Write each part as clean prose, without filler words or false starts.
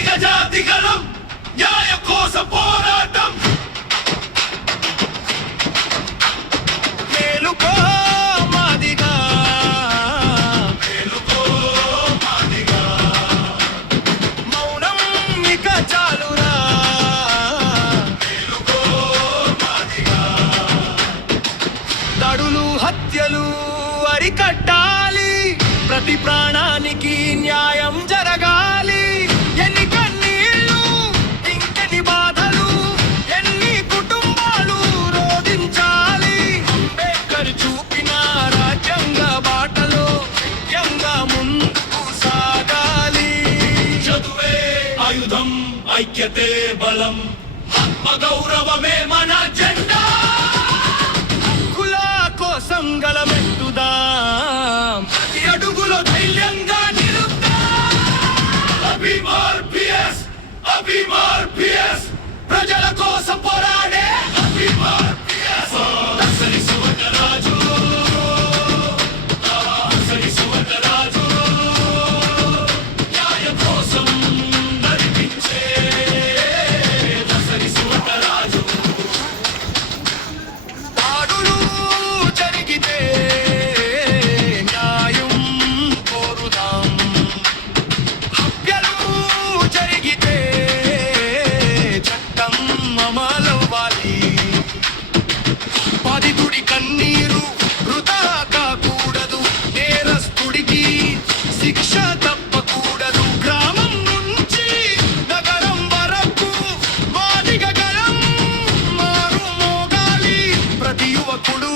జాతిగలం న్యాయం కోసం పోరాటం మేలుకో మాదిగా మేలుకో మాదిగా మౌనం ఇక చాలురా మేలుకో మాదిగా దాడులు హత్యలు అరికట్టాలి ప్రతి ప్రాణానికి న్యాయం జరగాలి ఎన్ని కన్నీళ్ళు ఇంకెన్ని బాధలు ఎన్ని కుటుంబాలు రోధించాలి అంబేద్కర్ చూపిన రాజ్యాంగ బాటలో సత్యంగా ముందుకు సాగాలి చదువే ఆయుధం ఐక్యతే బలం ఆత్మ గౌరవమే మన జెండా హక్కుల కోసం గలమెత్తుదాం ప్రతి అడుగులో ధైర్యంగా నిలుద్దాం అభిమార్ పిఎస్ ప్రజల కోసం పోరాడే అభిమార్ పిఎస్ దసరి సువర్ణరాజు దసరి సువర్ణరాజు న్యాయం కోసం నడిపించే దసరి సువర్ణరాజు దాడులు జరిగితే న్యాయం కోరుదాం హత్యలు జరిగితే చట్టం అమలవ్వాలి బాధితుడి కన్నీరు వృధా కాకూడదు నేరస్తుడికి శిక్ష తప్పకూడదు గ్రామం నుంచి నగరం వరకు మాదిగ గలం మారు మోగాలి ప్రతి యువకుడు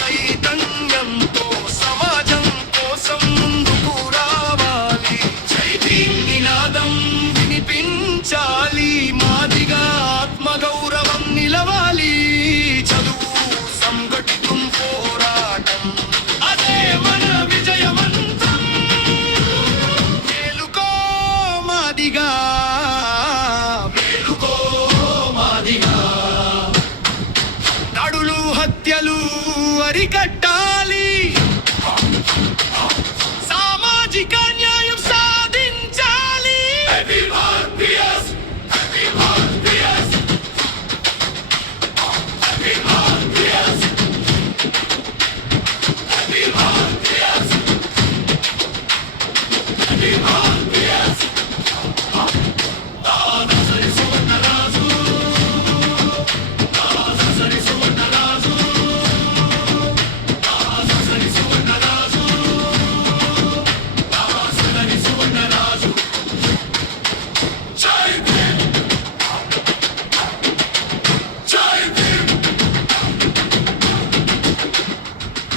చైతన్యంతో సమాజం కోసం ముందుకు రావాలి జై భీమ్ నినాదం వినిపించాలి మాదిగా ఆత్మగౌరవం నిలవాలి చదువు సంఘటితం పోరాటం అదే మన విజయవంతం మేలుకో మాదిగా మేలుకో మాదిగా దాడులు హత్యలు అరికట్టాలి సామాజిక న్యాయం సాధించాలి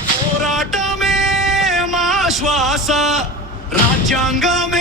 పోరాటమే మా శ్వాస రాజ్యాంగం